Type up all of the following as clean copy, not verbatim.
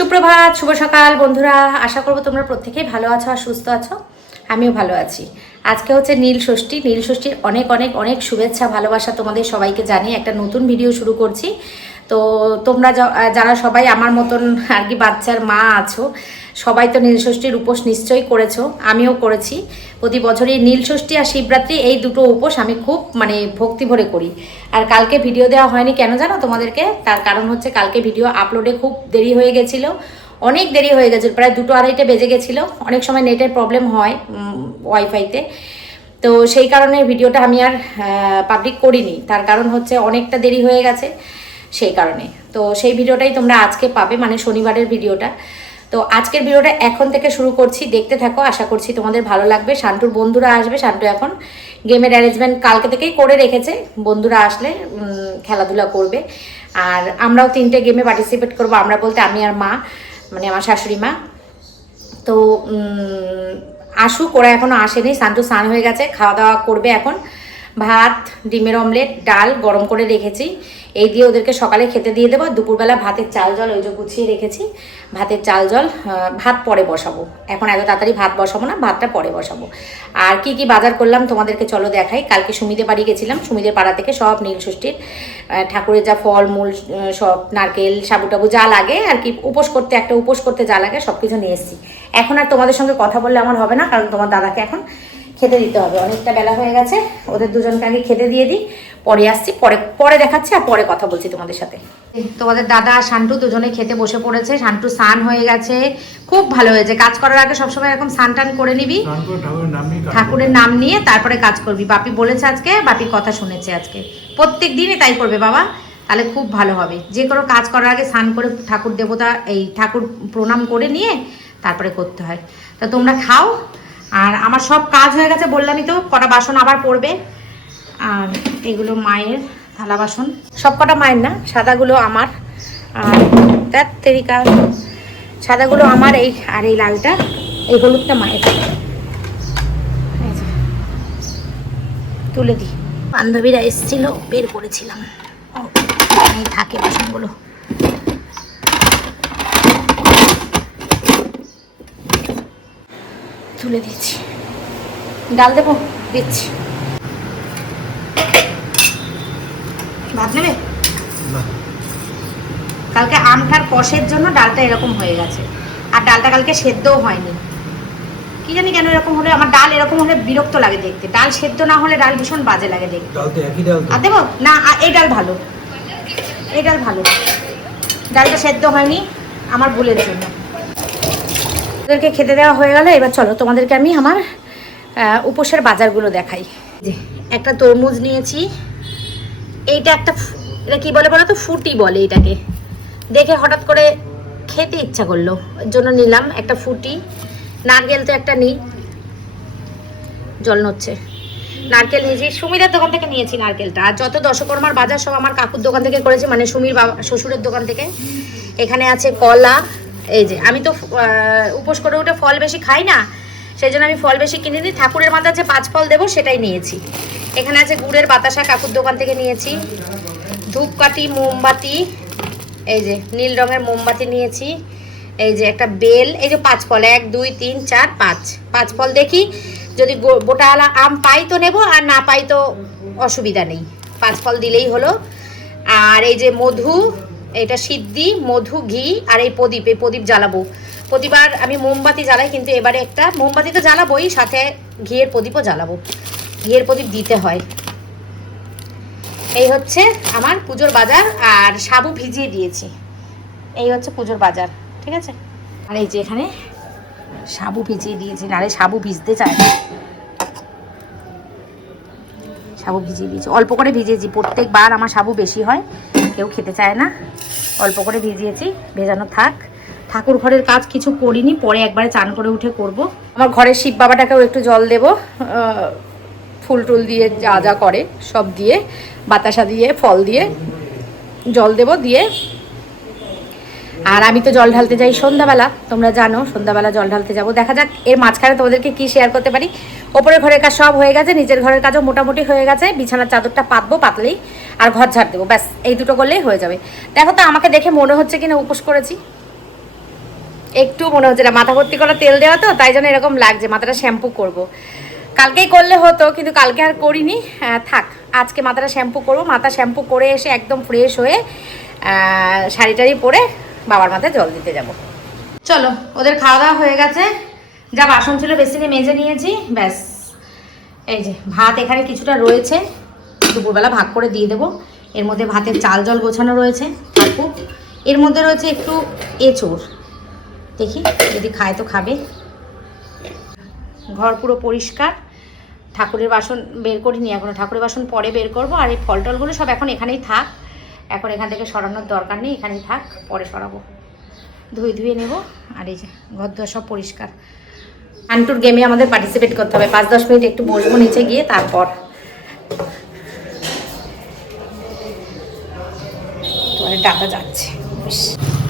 সুপ্রভাত, শুভ সকাল বন্ধুরা। আশা করব তোমরা প্রত্যেকেই ভালো আছো আর সুস্থ আছো। আমিও ভালো আছি। আজকে হচ্ছে নীল ষষ্ঠী। নীল ষষ্ঠীর অনেক অনেক অনেক শুভেচ্ছা, ভালোবাসা তোমাদের সবাইকে জানিয়ে একটা নতুন ভিডিও শুরু করছি। তো তোমরা যারা সবাই আমার মতন আর কি বাচ্চার মা আছো, সবাই তো নীল ষষ্ঠীর উপোস নিশ্চয়ই করেছো, আমিও করেছি। প্রতি বছরই নীল ষষ্ঠী আর শিবরাত্রি এই দুটো উপোস আমি খুব ভক্তি ভরে করি। আর কালকে ভিডিও দেওয়া হয়নি কেন জানো তোমাদেরকে? তার কারণ হচ্ছে কালকে ভিডিও আপলোডে খুব দেরি হয়ে গেছিলো, অনেক দেরি হয়ে গেছিলো, প্রায় 2-2:30 বেজে গেছিলো। অনেক সময় নেটের প্রবলেম হয় ওয়াইফাইতে, তো সেই কারণে ভিডিওটা আমি আর পাবলিক করিনি। তার কারণ হচ্ছে অনেকটা দেরি হয়ে গেছে, সেই কারণে। তো সেই ভিডিওটাই তোমরা আজকে পাবে, শনিবারের ভিডিওটা। তো আজকের ভিডিওটা এখন থেকে শুরু করছি, দেখতে থাকো, আশা করছি তোমাদের ভালো লাগবে। শান্তুর বন্ধুরা আসবে, শান্তু এখন গেমের অ্যারেঞ্জমেন্ট কালকে থেকেই করে রেখেছে, বন্ধুরা আসলে খেলাধুলা করবে। আর আমরাও 3টে গেমে পার্টিসিপেট করবো। আমরা বলতে আমি আর মা, আমার শাশুড়ি মা। তো আসুক, ওরা এখনও আসেনি। শান্তু স্নান হয়ে গেছে, খাওয়া দাওয়া করবে এখন। ভাত, ডিমের অমলেট, ডাল গরম করে রেখেছি, এই দিয়ে ওদেরকে সকালে খেতে দিয়ে দেবো। দুপুরবেলা ভাতের চাল জল ওই যে গুছিয়ে রেখেছি, ভাতের চাল জল, ভাত পরে বসাবো। এখন এত তাড়াতাড়ি ভাত বসাবো না, ভাতটা পরে বসাবো। আর কি কি বাজার করলাম তোমাদেরকে চলো দেখাই। কালকে সুমিদের বাড়ি গেছিলাম, সুমিদের পাড়া থেকে সব নীল ষষ্ঠীর ঠাকুরের যা ফল মূল, সব নারকেল, সাবু টাবু যা লাগে আর কি, উপোস করতে যা লাগে সব কিছু নিয়ে এসেছি। এখন আর তোমাদের সঙ্গে কথা বললে আমার হবে না, কারণ তোমার দাদাকে এখন খেতে দিতে হবে, অনেকটা বেলা হয়ে গেছে। ওদের দুজনকে আগে খেতে দিয়ে দিই, পরে আসছি, পরে দেখাচ্ছি আর পরে কথা বলছি তোমাদের সাথে। তোমাদের দাদা আর শান্তু দুজনে খেতে বসে পড়েছে। শান্তু স্নান হয়ে গেছে, খুব ভালো হয়েছে। কাজ করার আগে সবসময় এরকম স্নান টান করে নিবি, ঠাকুরের নাম নিয়ে তারপরে কাজ করবি। বাপি বলেছে আজকে, বাপির কথা শুনেছে আজকে, প্রত্যেক দিনই তাই করবে বাবা, তাহলে খুব ভালো হবে। যে কোনো কাজ করার আগে স্নান করে ঠাকুর দেবতা, এই ঠাকুর প্রণাম করে নিয়ে তারপরে করতে হয়। তো তোমরা খাও। আর আমার সব কাজ হয়ে গেছে, বললামই তো, কটা বাসন আবার পড়বে। আর এগুলো মায়ের থালা বাসন, সব কটা মায়ের না, সাদাগুলো আমার। আর তার তেরিকা, সাদাগুলো আমার, এই আর এই লালটা, এই হলুদটা মায়ের। তুলে দিই। বান্ধবীরা এসেছিল, বের করেছিলাম, এই থাকে বাসনগুলো। তুলে দিচ্ছি, ডাল দেবো, দিচ্ছি। ভাত নেবে? কালকে আমটার কষের জন্য ডালটা এরকম হয়ে গেছে, আর ডালটা কালকে সেদ্ধও হয়নি। কি জানি কেন এরকম হলে, আমার ডাল এরকম হলে বিরক্ত লাগে দেখতে। ডাল সেদ্ধ না হলে ডাল ভীষণ বাজে লাগে দেখতে। আর দেবো না, এই ডাল ভালো, এই ডাল ভালো। ডালটা সেদ্ধ হয়নি আমার ভুলের জন্য। ওদেরকে খেতে দেওয়া হয়ে গেল। এবার চলো তোমাদেরকে আমি আমার উপোসের বাজারগুলো দেখাই। একটা তরমুজ নিয়েছি, এইটা একটা, এটা কি বলে বলো তো, ফুটি বলে এটাকে। দেখে হঠাৎ করে খেতে ইচ্ছা করলো, ওর জন্য নিলাম একটা ফুটি। নারকেল তো একটা নিই, জল নড়ছে। নারকেল নিয়েছি, সুমিরের দোকান থেকে নিয়েছি নারকেলটা। আর যত দশকর্মার বাজার সব আমার কাকুর দোকান থেকে করেছি, সুমির বাবা শ্বশুরের দোকান থেকে। এখানে আছে কলা। এই যে আমি তো উপোস করে উঠে ফল বেশি খাই না, সেই জন্য আমি ফল বেশি কিনে নিই। ঠাকুরের মাথায় যে 5 ফল দেবো সেটাই নিয়েছি। এখানে আছে গুড়ের বাতাসা, কাকুর দোকান থেকে নিয়েছি। ধূপকাঠি, মোমবাতি, এই যে নীল রঙের মোমবাতি নিয়েছি। এই যে একটা বেল, এই যে 5 ফল, 1 2 3 4 5 ফল। দেখি যদি গোটাওয়ালা আম পাই তো নেব, আর না পাই তো অসুবিধা নেই, 5 ফল দিলেই হলো। আর এই যে মধু, এটা সিদ্ধি, মধু, ঘি, আর এই প্রদীপ জ্বালাবো। প্রতিবার আমি মোমবাতি জ্বালাই, কিন্তু এবারে একটা মোমবাতি তো জ্বালাবোই, সাথে ঘিয়ের প্রদীপও জ্বালাবো। ঘিয়ের প্রদীপ দিতে হয়। এই হচ্ছে আমার পুজোর বাজার। আর সাবু ভিজিয়ে দিয়েছি, এই হচ্ছে পুজোর বাজার, ঠিক আছে। আর এই যে এখানে সাবু ভিজিয়ে দিয়েছি, নাহলে সাবু ভিজতে চায় না। সাবু ভিজিয়ে দিয়েছি, অল্প করে ভিজিয়েছি। প্রত্যেকবার আমার সাবু বেশি হয়, কেউ খেতে চায় না, অল্প করে ভিজিয়েছি, ভেজানো থাক। ঠাকুর ঘরের কাজ কিছু করিনি, পরে একবারে চান করে উঠে করব। আমার ঘরের শিব বাবাটাকেও একটু জল দেব, ফুল টুল দিয়ে যা যা করে সব দিয়ে, বাতাসা দিয়ে, ফল দিয়ে জল দেব দিয়ে। আর আমি তো জল ঢালতে যাই সন্ধ্যাবেলা, তোমরা জানো সন্ধ্যাবেলা জল ঢালতে যাব। দেখা যাক এর মাঝখানে তোমাদেরকে কি শেয়ার করতে পারি। ওপরের ঘরের কাজ সব হয়ে গেছে, নিচের ঘরের কাজও মোটামুটি হয়ে গেছে। বিছানার চাদরটা পাতবো, পাতলেই আর ঘর ঝাড় দেবো, ব্যাস এই দুটো করলেই হয়ে যাবে। দেখো তো আমাকে দেখে মনে হচ্ছে কিনা উপোস করেছি? একটু মনে হচ্ছে না, মাথা ভর্তি করা তেল দেওয়া তো, তাই জন্য এরকম লাগছে। মাথাটা শ্যাম্পু করব, কালকেই করলে হতো, কিন্তু কালকে আর করিনি। থাক, আজকে মাথাটা শ্যাম্পু করব। মাথা শ্যাম্পু করে এসে একদম ফ্রেশ হয়ে শাড়ি টাড়ি পরে বাবার মাথায় জল দিতে যাব। চলো, ওদের খাওয়া দাওয়া হয়ে গেছে, যা বাসন ছিল বেসিনে মেজে নিয়েছি, ব্যাস। এই যে ভাত এখানে কিছুটা রয়েছে, দুপুরবেলা ভাগ করে দিয়ে দেবো। এর মধ্যে ভাতের চাল জল গোছানো রয়েছে, থাকুক। এর মধ্যে রয়েছে একটু এঁচোড়, দেখি যদি খায় তো খাবে। ঘর পুরো পরিষ্কার, ঠাকুরের বাসন বের করিনি এখনো, ঠাকুরের বাসন পরে বের করব। আর এই ফল টলগুলো সব এখন এখানেই থাক, এখন এখান থেকে সরানোর দরকার নেই, এখানেই থাক, পরে সরাবো। ধুয়ে নেব। আর এই যে ঘর দুয়ার সব পরিষ্কার। আন্টুর গেমে আমাদের পার্টিসিপেট করতে হবে, 5-10 মিনিট একটু বসবো নিচে গিয়ে, তারপর ডাকা যাচ্ছে।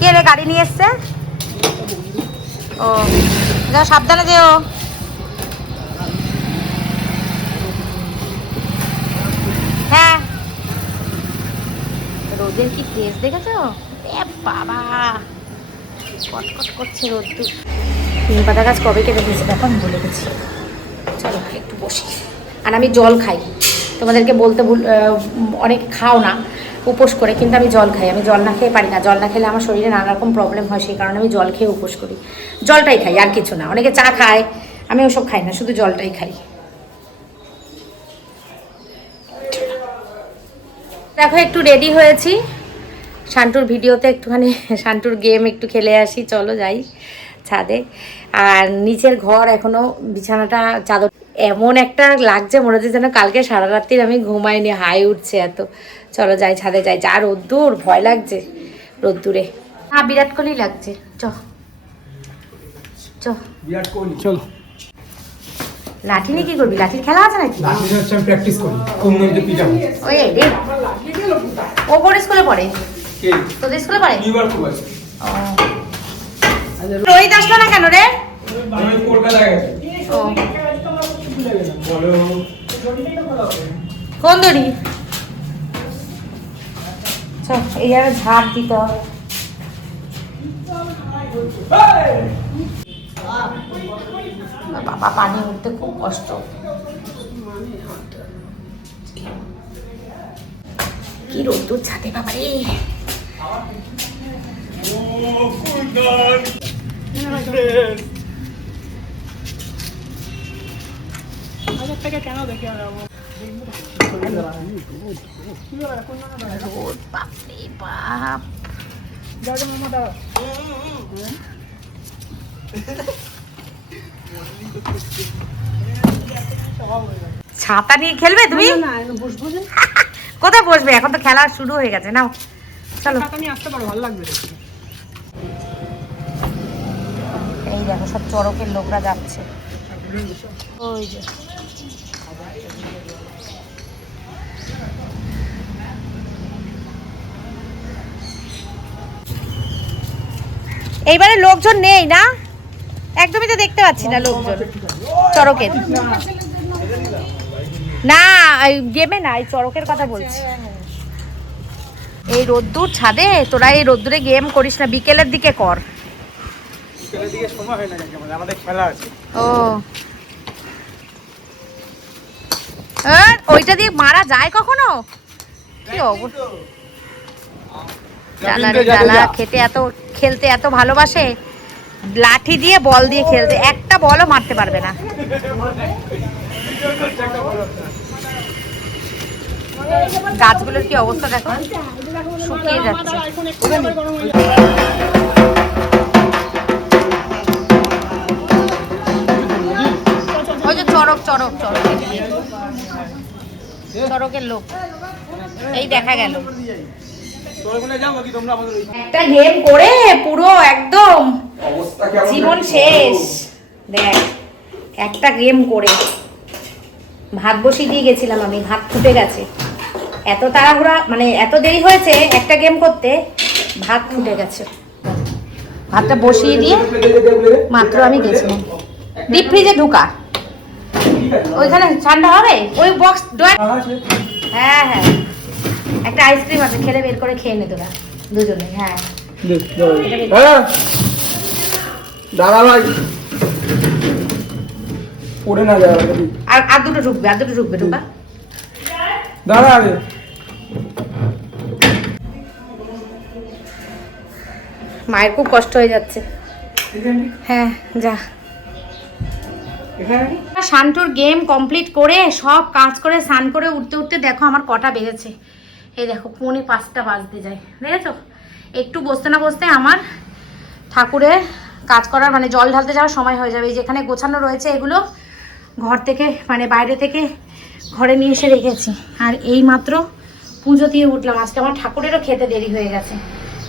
কে রে গাড়ি নিয়ে এসছে? ও যাও, সাবধানে যেও। হ্যাঁ, রোদের কি তেজ দেখেছো? এ বাবা, কটকট করছে রোদ্দুর। নিম পাতা গাছ কবে কেটে দিয়েছে দেখো, আমি বলে গেছি। চলো একটু বসি। আর আমি জল খাই, তোমাদেরকে বলতে অনেক খাও না উপোস করে, কিন্তু আমি জল খাই। আমি জল না খেয়ে পারি না, জল না খেলে আমার শরীরে নানা রকম প্রবলেম হয়, সেই কারণে আমি জল খেয়ে উপোস করি। জলটাই খাই, আর কিছু না। অনেকে চা খায়, আমি ওসব খাই না, শুধু জলটাই খাই। দেখো একটু রেডি হয়েছি, শান্টুর ভিডিওতে একটুখানি শান্টুর গেম একটু খেলে আসি। চলো যাই ছাদে। আর নিচের ঘর এখনো বিছানাটা চাদর এমন একটা লাগছে, মনে হচ্ছে যেন কালকে সারা রাত্রির আমি ঘুমাইনি, হাই উঠছে এত। চলো যাই ছাদে যাই, যা রোদ্দুর, ভয় লাগছে রোদ্দুরে। হ্যাঁ, বিরাট কোহলি লাগছে। বিরাট কোহলি, চলো। লাঠি নিয়ে কি করবি? লাঠির খেলা আছে নাকি? প্র্যাকটিস করি, ওই রে, ও পরে স্কুলে পড়ে, তোদের স্কুলে পড়ে। রোহিত আসলো না কেন রে? কোন দড়ি? এই যাবে ঝাড় দিতে হবে। বাবা, পানি উঠতে খুব কষ্ট। কি রোদ্দুর ছাদে বাবা রে। ছাতা নিয়ে খেলবে তুমি? কোথায় বসবে? এখন তো খেলা শুরু হয়ে গেছে। নাও চলো, এই দেখো সব চড়কের লোকরা যাচ্ছে। ওই যে এইবারে লোকজন নেই না, একদমই তো দেখতে পাচ্ছি না লোকজন চড়কের। না গেমে না, এই চড়কের কথা বলছি। এই রোদ্দুর ছাদে তোরা এই রোদ্দুরে গেম করিস না, বিকেলের দিকে কর। ও ওইটা দিয়ে মারা যায় কখনো? কি অবস্থা, খেলতে এত ভালোবাসে, লাঠি দিয়ে বল দিয়ে খেলতে, একটা বলও মারতে পারবে না। গাছগুলোর কি অবস্থা দেখো, শুকিয়ে যাচ্ছে। ওই যে চড়কের লোক এই দেখা গেল। একটা গেম করে পুরো একদম জীবন শেষ। দেখ, একটা গেম করে ভাত বসিয়ে দিয়ে গেছিলাম আমি, ভাত ফুটে গেছে। এত তাড়াহুড়া, মানে এত দেরি হয়েছে একটা গেম করতে, ভাত ফুটে গেছে। ভাতটা বসিয়ে দিয়ে মাত্র আমি গেছিলাম। ডিপ ফ্রিজে ঢুকা, ওইখানে ঠান্ডা হবে ওই বক্স। হ্যাঁ হ্যাঁ, একটা আইসক্রিম আছে, খেলে বের করে খেয়ে নে তোরা দুজনে। হ্যাঁ দাদা ভাই পড়ে না যায় আর দুটো ঢুকবে ঢুকা দাদা আরে মায়ের খুব কষ্ট হয়ে যাচ্ছে। হ্যাঁ যা। শান্তুর গেম কমপ্লিট করে সব কাজ করে স্নান করে উঠতে উঠতে দেখো আমার কটা বেজেছে। এই দেখো 4:45 বাজতে যায়, দেখেছো? একটু বসতে না বসতে আমার ঠাকুরের কাজ করার মানে জল ঢালতে যাওয়ার সময় হয়ে যাবে। এই যেখানে গোছানো রয়েছে এগুলো ঘর থেকে মানে বাইরে থেকে ঘরে নিয়ে এসে রেখেছি। আর এই মাত্র পুজো দিয়ে উঠলাম। আজকে আমার ঠাকুরেরও খেতে দেরি হয়ে গেছে।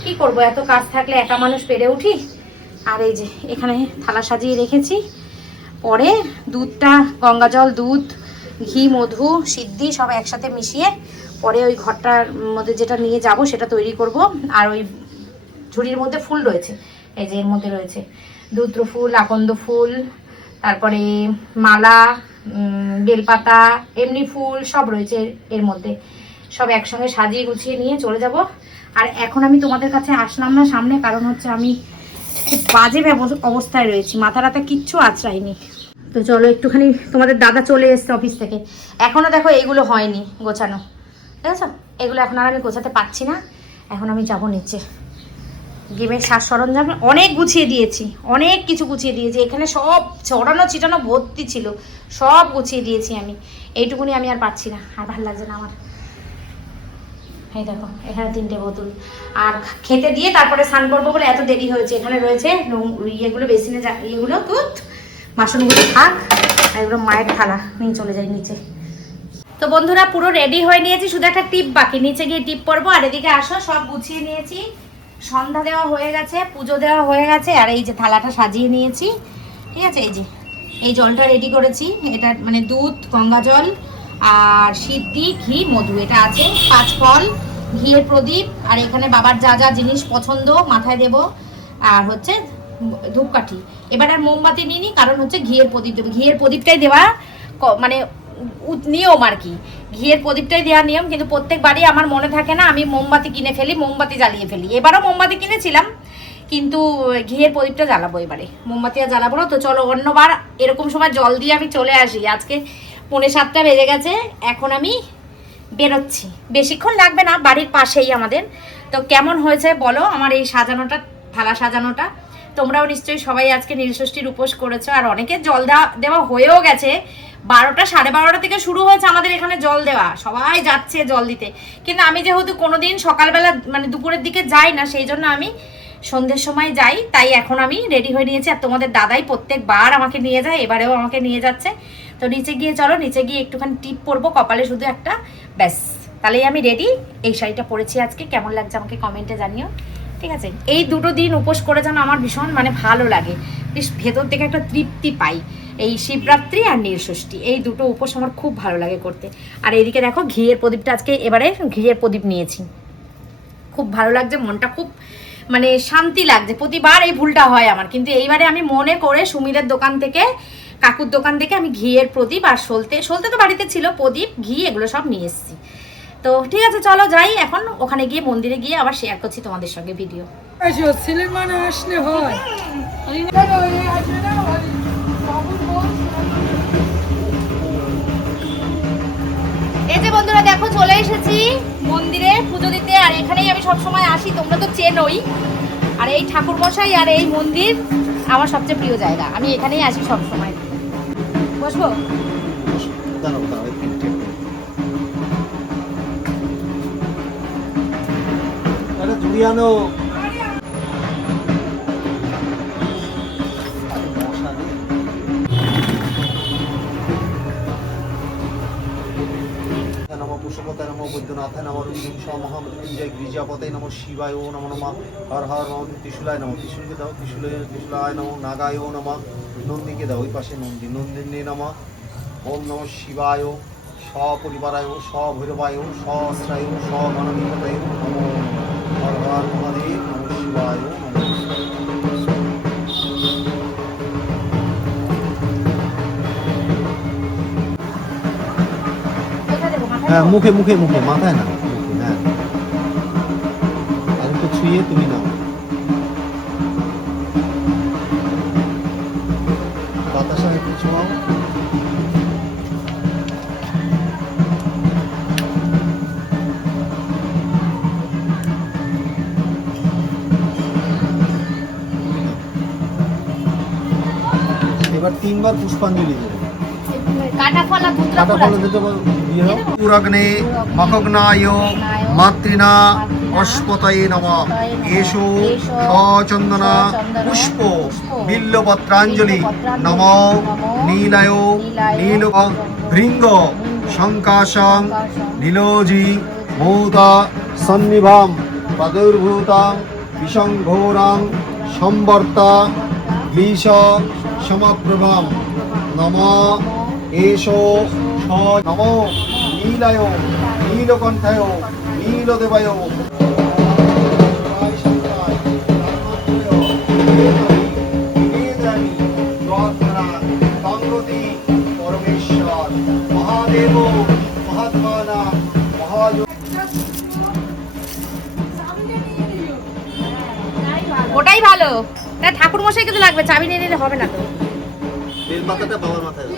কি করব, এত কাজ থাকলে একা মানুষ পেরে উঠি। আর এই যে এখানে থালা সাজিয়ে রেখেছি। পরে দুধটা গঙ্গা জল, দুধ, ঘি, মধু, সিদ্ধি সব একসাথে মিশিয়ে পরে ওই ঘরটার মধ্যে যেটা নিয়ে যাব সেটা তৈরি করব। আর ওই ঝুড়ির মধ্যে ফুল রয়েছে, এই যে এর মধ্যে রয়েছে দুত্র ফুল, আকন্দ ফুল, তারপরে মালা, বেলপাতা, এমনি ফুল সব রয়েছে এর মধ্যে। সব একসঙ্গে সাজিয়ে গুছিয়ে নিয়ে চলে যাব। আর এখন আমি তোমাদের কাছে আসলাম না সামনে, কারণ হচ্ছে আমি খুব বাজে অবস্থায় রয়েছি, মাথা রাতা কিচ্ছু আঁচড়াইনি। তো চলো একটুখানি, তোমাদের দাদা চলে এসছে অফিস থেকে। এখনও দেখো এইগুলো হয়নি গোছানো, ঠিক আছে? এগুলো এখন আর আমি গোছাতে পারছি না। এখন আমি যাবো নিচে। গেমের সাজ সরঞ্জাম অনেক গুছিয়ে দিয়েছি, অনেক কিছু গুছিয়ে দিয়েছি। এখানে সব ছড়ানো ছিটানো ভর্তি ছিল, সব গুছিয়ে দিয়েছি আমি। এইটুকুনি আমি আর পাচ্ছি না, আর ভালো লাগছে না আমার। এই দেখো এখানে 3টে বোতল। আর খেতে দিয়ে তারপরে স্নান করবো বলে এত দেরি হয়েছে। এখানে রয়েছে ইয়েগুলো, বেসিনে ইয়েগুলো, দুধ, বাসনগুলো থাক। আর এগুলো মায়ের থালা নিয়ে চলে যাই নিচে। তো বন্ধুরা পুরো রেডি হয়ে নিয়েছি, শুধু একটা টিপ বাকি, নিচে গিয়ে টিপ পরবো। আর এদিকে আসো, সব গুছিয়ে নিয়েছি, সন্ধ্যা দেওয়া হয়ে গেছে, পুজো দেওয়া হয়ে গেছে। আর এই যে থালাটা সাজিয়ে নিয়েছি, ঠিক আছে? এই যে এই জলটা রেডি করেছি, এটা মানে দুধ, গঙ্গা জল আর সিদ্ধি, ঘি, মধু, এটা আছে। 5 ফল, ঘিয়ের প্রদীপ, আর এখানে বাবার যা যা জিনিস পছন্দ মাথায় দেব, আর হচ্ছে ধূপকাঠি। এবার আর মোমবাতি নিইনি, কারণ হচ্ছে ঘিয়ের প্রদীপ দেবো। ঘিয়ের প্রদীপটাই দেওয়া মানে নিয়ম আর কি, ঘিয়ের প্রদীপটাই দেওয়ার নিয়ম। কিন্তু প্রত্যেকবারই আমার মনে থাকে না, আমি মোমবাতি কিনে ফেলি, মোমবাতি জ্বালিয়ে ফেলি। এবারও মোমবাতি কিনেছিলাম, কিন্তু ঘিয়ের প্রদীপটা জ্বালাবো এবারে, মোমবাতি আর জ্বালাবো না। তো চলো অন্যবার এরকম সময় জল দিয়ে আমি চলে আসি। আজকে 6:45 বেজে গেছে, এখন আমি বেরোচ্ছি। বেশিক্ষণ লাগবে না, বাড়ির পাশেই আমাদের। তো কেমন হয়েছে বলো আমার এই সাজানোটা, থালা সাজানোটা? তোমরাও নিশ্চয়ই সবাই আজকে নীলষষ্ঠীর উপোস করেছো। আর অনেকের জল দেওয়া হয়েও গেছে। 12টা 12:30 থেকে শুরু হয়েছে আমাদের এখানে জল দেওয়া, সবাই যাচ্ছে জল দিতে। কিন্তু আমি যেহেতু কোনোদিন সকালবেলা মানে দুপুরের দিকে যাই না, সেই জন্য আমি সন্ধ্যের সময় যাই। তাই এখন আমি রেডি হয়ে নিয়েছি। আর তোমাদের দাদাই প্রত্যেকবার আমাকে নিয়ে যায়, এবারেও আমাকে নিয়ে যাচ্ছে। তো নিচে গিয়ে চলো, নিচে গিয়ে একটুখানি টিপ পরবো কপালে, শুধু একটা, ব্যাস, তাহলেই আমি রেডি। এই শাড়িটা পরেছি আজকে, কেমন লাগছে আমাকে কমেন্টে জানিও, ঠিক আছে? এই দুটো দিন উপোস করে যেন আমার ভীষণ মানে ভালো লাগে, বেশ ভেতর থেকে একটা তৃপ্তি পাই। এই শিবরাত্রি আর নীলষষ্ঠী, এই দুটো উপোস আমার খুব ভালো লাগে করতে। আর এইদিকে দেখো ঘিয়ের প্রদীপটা, আজকে এবারে ঘিয়ের প্রদীপ নিয়েছি। খুব ভালো লাগছে, মনটা খুব মানে শান্তি লাগছে। প্রতিবার এই ভুলটা হয় আমার, কিন্তু এইবারে আমি মনে করে সুমিরের দোকান থেকে, কাকুর দোকান থেকে আমি ঘিয়ের প্রদীপ আর সলতে তো বাড়িতে ছিল, প্রদীপ, ঘি এগুলো সব নিয়ে এসেছি। তো ঠিক আছে চলো যাই এখন। ওখানে গিয়ে মন্দিরে গিয়ে আবার শেয়ার করছি তোমাদের সঙ্গে ভিডিও। ছেলের মানে আসলে হয়। এই যে বন্ধুরা দেখো চলে এসেছি মন্দিরে পুজো দিতে। আর এখানেই আমি সবসময় আসি, তোমরা তো চেনোই। আর এই ঠাকুর মশাই আর এই মন্দির আমার সবচেয়ে প্রিয় জায়গা, আমি এখানেই আসি সবসময়। বসবো? জুড়িয়ানো নমঃ পুষ্পপতায় নমঃ বৈদ্যনাথায় নমঃ মহামৃত্যুঞ্জয় গিরিজাপতায় নমঃ শিবায় ও নমঃ নমঃ হর হর নমঃ ত্রিশূলায় নমঃ ত্রিশূলকে দাও ত্রিশূলায় নমঃ নাগায় ও নমঃ নন্দীকে দাও ওই পাশে নন্দিনী নমঃ ওম নমঃ শিবায় সপরিবারায় সভৈরবায় সহস্রায় সগণপতায় নমঃ হর হর মহাদেব নমঃ শিবায় নমঃ। হ্যাঁ মুখে মুখে মুখে, মাথায় না, মুখে। হ্যাঁ আর একটু ছুঁয়ে তুমি নাও। বাতাসা একটু ছোঁয়াও। এবার 3 বার পুষ্পাঞ্জলি দেবে। কাটা ফল আর পুত্র কাটা ফল দিতে দিয়ে দাও। পুরাগ্নে মখগ্নায় মাতৃনা অস্পতয়ে নমঃ এষো সচন্দনা পুষ্প বিল্লপত্রাঞ্জলি নমঃ নীলায় নীল ভৃঙ্গ শঙ্কাশং নীলোজি মৌতা সন্নিভাম প্রাদুর্ভূতাং বিশঙ্ঘোরাং সম্বর্তা গ্লীশ সমপ্রভাম নমঃ এষো স নমো নীলায় নীলকণ্ঠায় নীলদেবায় পরমেশ্বর মহাদেব মহাত্মানা মহাযোগ। ওটাই ভালো। তা ঠাকুর মশাই কিন্তু লাগবে, চাবি নিয়ে নিলে হবে না তো। বেলপাতাটা বাবার মাথায় দাও।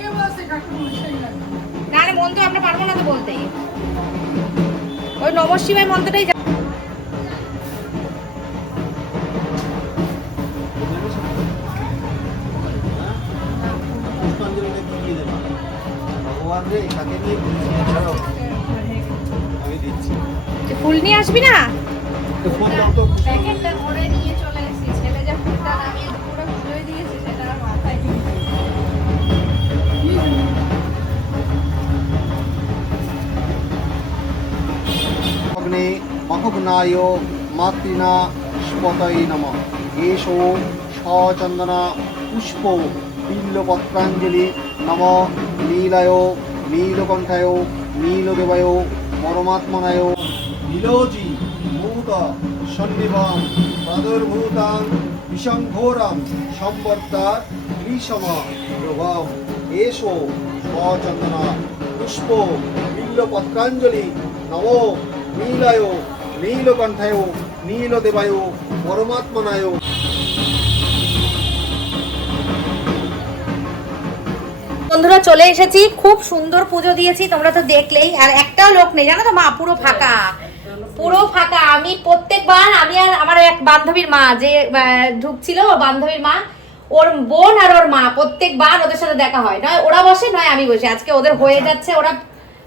নাহলে মন্ত্র আমরা পারবো না তো বলতে। ওই নমঃ শিবায় মন্ত্রটাই পুষ্পাঞ্জলিটা কি দিয়ে দেবা? ভগবান রে কাকে নিয়ে ছাড়াও আমি দিচ্ছি। ফুল নিয়ে আসবি না? তো ফোন দাও তো। প্যাকেটটা ভরে নিয়ে চলে এসেছি। ছেলে যা ফুলটা নামিয়ে পুরো খুলে দিয়েছে সেটা আর মাথায় নেই। অগ্নে মখগ্নায় মাতৃনা স্পতয়ে নমঃ এষো সচন্দনা পুষ্প বিল্লপত্রাঞ্জলি নমঃ নীলায় নীলকণ্ঠায় নীলদেবায় পরমাত্মনায় নীলোজি মূত সন্নিভাম প্রাদুর্ভূতাং বিশঙ্ঘোরাং সম্বর্তা গ্রীষম প্রভাম এষো সচন্দনা পুষ্প বিল্লপত্রাঞ্জলি নমো নীলায় নীলকণ্ঠায় নীলদেবায় পরমাত্মনায়। বন্ধুরা চলে এসেছি, খুব সুন্দর পুজো দিয়েছি, তোমরা তো দেখলেই। আর একটাও লোক নেই জানো তো মা, পুরো ফাঁকা, পুরো ফাঁকা। আমি প্রত্যেকবার আমি আর আমার এক বান্ধবীর মা যে ঢুকছিল, ওর বান্ধবীর মা, ওর বোন আর ওর মা, প্রত্যেকবার ওদের সাথে দেখা হয়, নয় ওরা বসে নয় আমি বসে। আজকে ওদের হয়ে যাচ্ছে, ওরা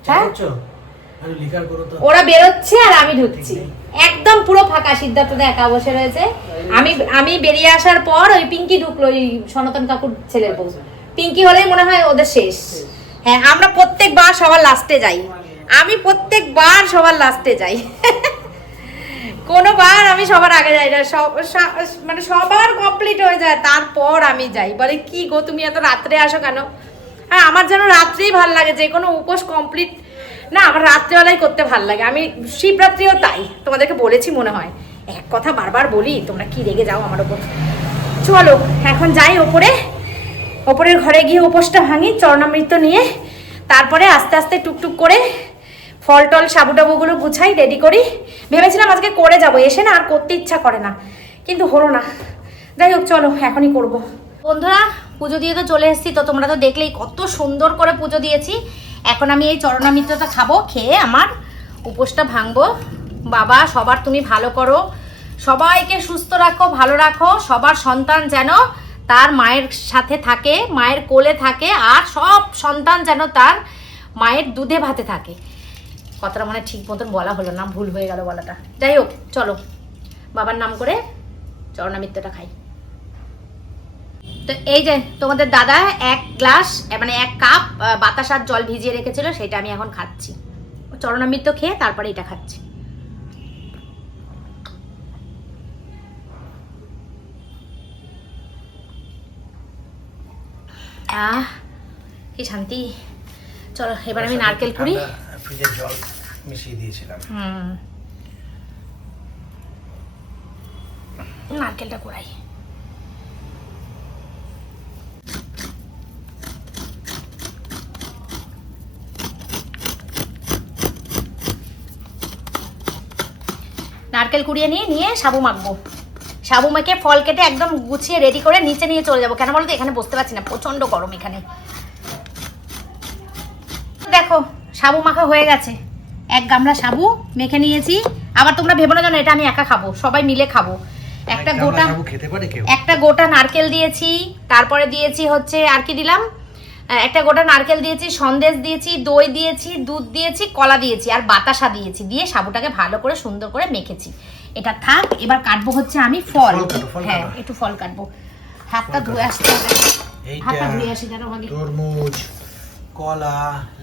হ্যাঁ ওরা বেরোচ্ছে আর আমি ঢুকছি, একদম পুরো ফাঁকা। সিদ্ধার্থ একা বসে রয়েছে। আমি বেরিয়ে আসার পর ওই পিঙ্কি ঢুকলো, ওই সনাতন কাকুর ছেলের বউ। পিঙ্কি হলেই মনে হয় ওদের শেষ। হ্যাঁ, আমরা প্রত্যেকবার সবার লাস্টে যাই, আমি প্রত্যেকবার সবার লাস্টে যাই। কোনোবার আমি সবার আগে যাই না, মানে সবার কমপ্লিট হয়ে যায় তারপর আমি যাই। বলে কি গো তুমি এত রাত্রে আসো কেন? হ্যাঁ, আমার যেন রাত্রেই ভাল লাগে, যে কোনো উপোস কমপ্লিট না আমার রাত্রেবেলায় করতে ভাল লাগে। আমি শিবরাত্রিও তাই, তোমাদেরকে বলেছি মনে হয়, এক কথা বারবার বলি, তোমরা কি রেগে যাও আমার ওপর। চলো এখন যাই ওপরে, ওপরের ঘরে গিয়ে উপোসটা ভাঙি চরণামৃত নিয়ে, তারপরে আস্তে আস্তে টুকটুক করে ফল টল সাবু টাবুগুলো গুছাই রেডি করি। ভেবেছিলাম আজকে করে যাব, এসে না আর করতে ইচ্ছা করে না, কিন্তু হলো না। যাই হোক চলো এখনই করব। বন্ধুরা পুজো দিয়ে তো চলে এসেছি, তো তোমরা তো দেখলেই কত সুন্দর করে পুজো দিয়েছি। এখন আমি এই চরণামৃতটা খাবো, খেয়ে আমার উপোসটা ভাঙবো। বাবা সবার তুমি ভালো করো, সবাইকে সুস্থ রাখো, ভালো রাখো, সবার সন্তান যেন তার মায়ের সাথে থাকে, মায়ের কোলে থাকে, আর সব সন্তান যেন তার মায়ের দুধে ভাতে থাকে। কথাটা মানে ঠিক মতন বলা হলো না, ভুল হয়ে গেল বলাটা। যাই হোক চলো বাবার নাম করে চরণামৃতটা খাই। তো এই যে তোমাদের দাদা এক গ্লাস মানে এক কাপ বাতাসার জল ভিজিয়ে রেখেছিল, সেটা আমি এখন খাচ্ছি। চরণামৃত খেয়ে তারপরে এটা খাচ্ছি। কি শান্তি। চলো এবার আমি নারকেল কুড়ি, ফ্রিজে জল মিশিয়ে দিয়েছিলাম। নারকেলটা কুড়াই। নারকেল কুড়িয়ে নিয়ে সাবু মাখবো। সাবু মেখে ফল কেটে একদম গুছিয়ে রেডি করে নিচে নিয়ে চলে যাবো। কেন বলো তো, এখানে বসতে পারছি না, প্রচন্ড গরম এখানে। দেখো সাবু মাখা হয়ে গেছে, এক গামলা সাবু মেখে নিয়েছি। আবার তোমরা ভেবো না জানো এটা আমি একা খাবো, সবাই মিলে খাবো। একটা গোটা নারকেল দিয়েছি, তারপরে দিয়েছি হচ্ছে আর কি দিলাম, একটা গোটা নারকেল দিয়েছি, সন্দেশ দিয়েছি, দই দিয়েছি, দুধ দিয়েছি, কলা দিয়েছি আর বাতাসা দিয়েছি, দিয়ে সাবুটাকে ভালো করে সুন্দর করে মেখেছি। এটা থাক, এবার কাটবো হচ্ছে আমি ফল। হ্যাঁ একটু ফল কাটবো, হাতটা ধুয়ে আসতে হবে, হাতটা ধুয়ে আসি যেন আগে। তরমুজ, কলা,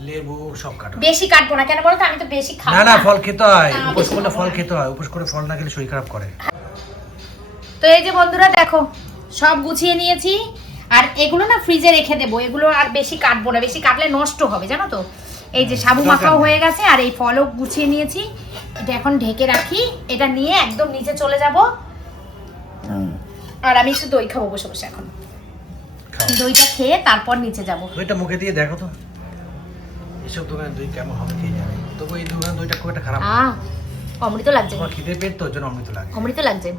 লেবু সব কাটো। বেশি কাটবো না, কেন বলো তো আমি তো বেশি খাবো না, ফল খেতে হয়, উপোস করলে ফল খেতে হয়, উপোস করে ফল না খেলে শরীর খারাপ করে। তো এই যে বন্ধুরা দেখো সব গুছিয়ে নিয়েছি, আর এগুলো না ফ্রিজে রেখে দেবো, এগুলো আর বেশি কাটবো না, বেশি কাটলে নষ্ট হবে জানো তো। এই যে সাবু মাখাও হয়ে গেছে আর এই ফলও গুছিয়ে নিয়েছি, এটা এখন ঢেকে রাখি। এটা নিয়ে একদম নিচে চলে যাব, আর আমি একটু দই খাবো বসে বসে। এখন দইটা খেয়ে তারপর নিচে যাব। দইটা মুখে দিয়ে দেখো তো, এসব দোকানে দই কেমন হবে কে জানে, তবু এই দোকানে দইটা খুব একটা খারাপ না। অমৃত লাগছে, তোমার খিদে পেট তো, ওর জন্য অমৃত লাগে। অমৃত লাগছে।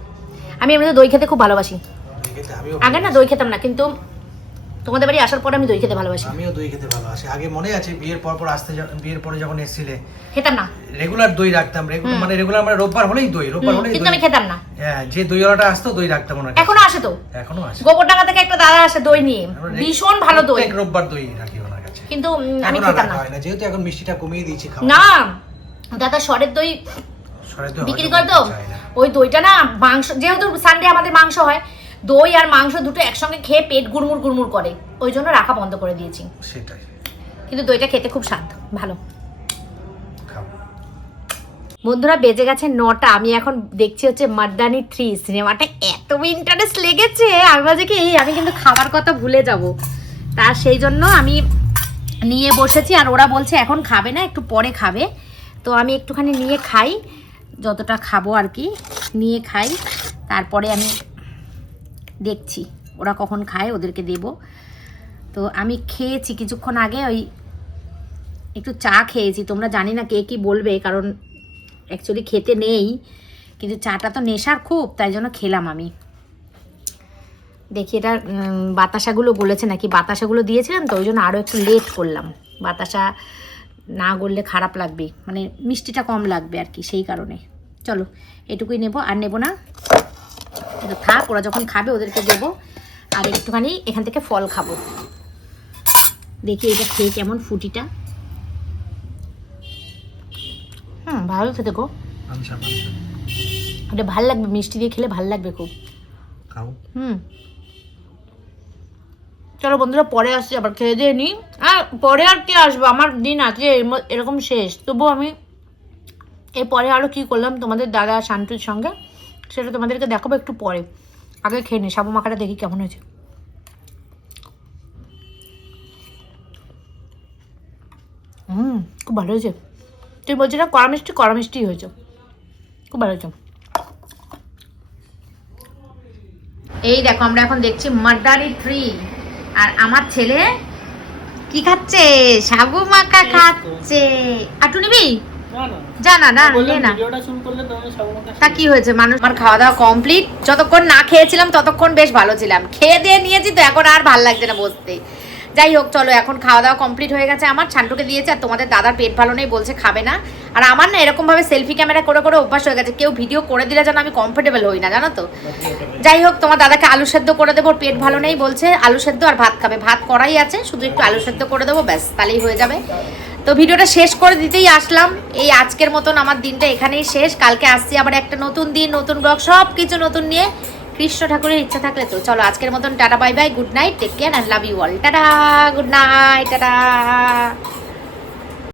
আমি এমনিতে দই খেতে খুব ভালোবাসি, আগে না দই খেতাম না, কিন্তু তোমাদের বাড়ি আসার পরে আমি দই খেতে ভালোবাসি। আমিও দই খেতে ভালোবাসি। আগে মনে আছে বিয়ের পর বিয়ের পরে যখন এসেছিলে খেতাম না, রেগুলার দই রাখতাম, মানে রেগুলার মানে রোববার হলেই দই, কিন্তু আমি খেতাম না। হ্যাঁ, যে দইওয়ালাটা আসতো দই রাখতাম ওনার কাছে। এখনো আসে তো, এখনো আসে। গোবরডাঙ্গা থেকে একটা দাদা আসে দই নিয়ে, ভীষণ ভালো দই। এক রোববার দই রাখি ওনার কাছে, কিন্তু আমি খেতাম না। যেহেতু এখন মিষ্টিটা কমিয়ে দিয়েছি খাওয়া। না দাদা সরের দই বিক্রি করে তো, ওই দইটা না মাংস, যেহেতু সানডে আমাদের মাংস হয়, দই আর মাংস দুটো একসঙ্গে খেয়ে পেট গুড়মুড় গুড়মুড় করে, ওই জন্য রাখা বন্ধ করে দিয়েছি। সেটাই, কিন্তু দইটা খেতে খুব স্বাদ ভালো। বন্ধুরা বেজে গেছে 9টা, আমি এখন দেখছি হচ্ছে মার্দানি 3 সিনেমাটা, এত ইন্টারেস্ট লেগেছে আমি ভাবছি কি আমি কিন্তু খাবার কথা ভুলে যাব, তার সেই জন্য আমি নিয়ে বসেছি। আর ওরা বলছে এখন খাবে না, একটু পরে খাবে, তো আমি একটুখানি নিয়ে খাই, যতটা খাবো আর কি নিয়ে খাই, তারপরে আমি দেখছি ওরা কখন খায়, ওদেরকে দেব। তো আমি খেয়েছি কিছুক্ষণ আগে, ওই একটু চা খেয়েছি, তোমরা জানি না কে কি বলবে, কারণ অ্যাকচুয়ালি খেতে নেই, কিন্তু চাটা তো নেশার খুব, তাই জন্য খেলাম আমি। দেখি এটা বাতাসাগুলো গলেছে নাকি, বাতাসাগুলো দিয়েছিলাম তো ওই জন্য আরও একটু লেট করলাম, বাতাসা না গললে খারাপ লাগবে, মানে মিষ্টিটা কম লাগবে আর কি, সেই কারণে। চলো এটুকুই নেব, আর নেব না, এটা থাক, ওরা যখন খাবে ওদেরকে দেবো। আর একটুখানি এখান থেকে ফল খাবো, দেখি এটা খেয়ে কেমন ফুটিটা। ভালো খেতে গো, এটা ভাল লাগবে, মিষ্টি দিয়ে খেলে ভাল লাগবে খুব। চলো বন্ধুরা পরে আসছি, আবার খেয়ে দিয়ে নিই। আর পরে আর কে আসবো, আমার দিন আছে এরকম শেষ, তবুও আমি এরপরে আরও কী করলাম তোমাদের দাদা শান্তুর সঙ্গে, সেটা তোমাদেরকে দেখাবো একটু পরে। আগে খেয়ে নি সাবু মাখাটা, দেখি কেমন হয়েছে। খুব ভালো হয়েছে, তুই বলছি না কড়া মিষ্টি হয়েছে, খুব ভালো হয়েছে। এই দেখো আমরা এখন দেখছি মার্দানি 3, আর আমার ছেলে কি খাচ্ছে, সাবু মাখা খাচ্ছে। আটু নিবি? জানা না তা কি হয়েছে মানুষ। আমার খাওয়া দাওয়া কমপ্লিট, যতক্ষণ না খেয়েছিলাম ততক্ষণ বেশ ভালো ছিলাম, খেয়ে দিয়ে নিয়েছি তো এখন আর ভাল লাগছে না বসতে। যাই হোক চলো, এখন খাওয়া দাওয়া কমপ্লিট হয়ে গেছে, আমার ছান্টুকে দিয়েছে, আর তোমাদের দাদার পেট ভালো নেই বলছে খাবে না। আর আমার না এরকমভাবে সেলফি ক্যামেরা করে করে অভ্যাস হয়ে গেছে, কেউ ভিডিও করে দিলে যেন আমি কমফোর্টেবল হই না, জানো তো। যাই হোক তোমার দাদাকে আলু সেদ্ধ করে দেবো, পেট ভালো নেই বলছে, আলু সেদ্ধ আর ভাত খাবে, ভাত করাই আছে, শুধু একটু আলু সেদ্ধ করে দেবো, ব্যাস তাহলেই হয়ে যাবে। তো ভিডিওটা শেষ করে দিতেই আসলাম, এই আজকের মতন আমার দিনটা এখানেই শেষ। কালকে আসছি আবার একটা নতুন দিন, নতুন ব্লগ, সব কিছু নতুন নিয়ে, কৃষ্ণ ঠাকুরের ইচ্ছা থাকলে। তো চলো আজকের মতন ta-ta bye bye, good night, take care and love you all, ta-ta, good night, tata.